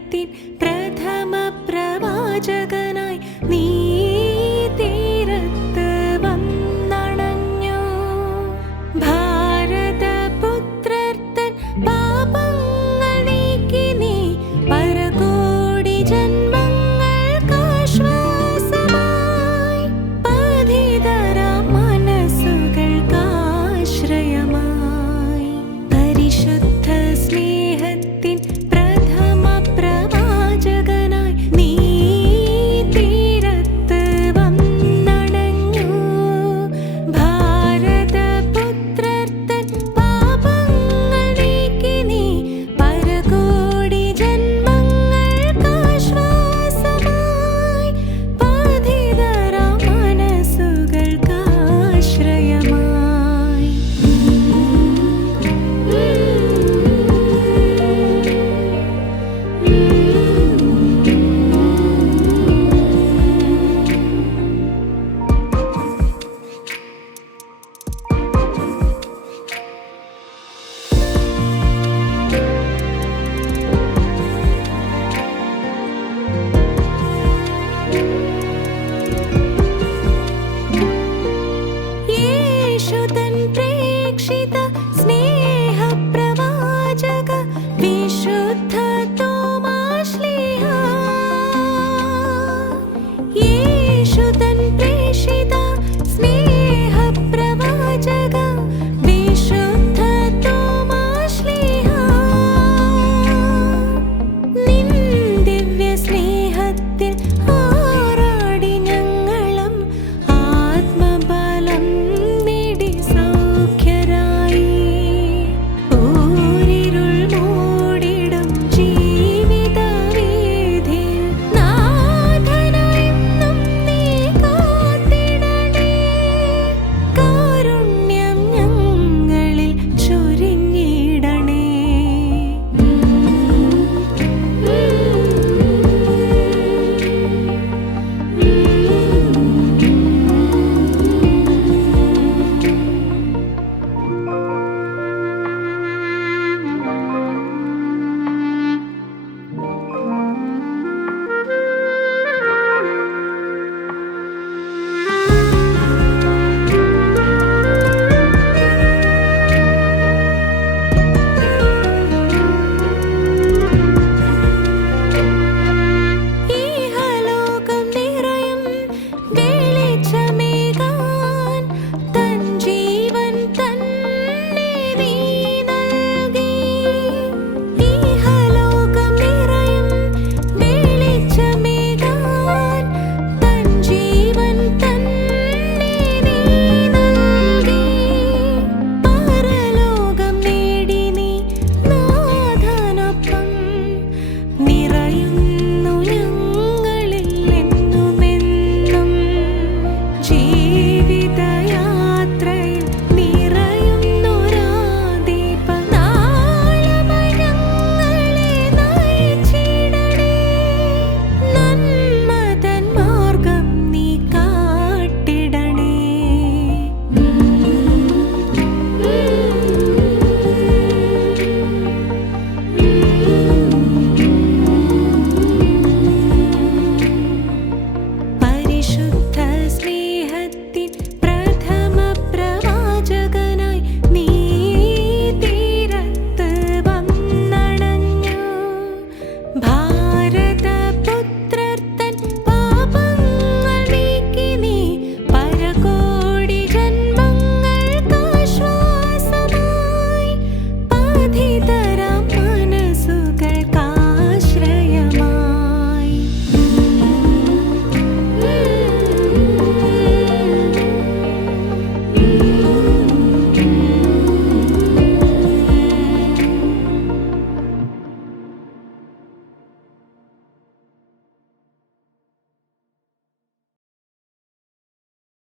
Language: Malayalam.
ലോകത്തിൻ പ്രഥമ പ്രവാചകനായി നീ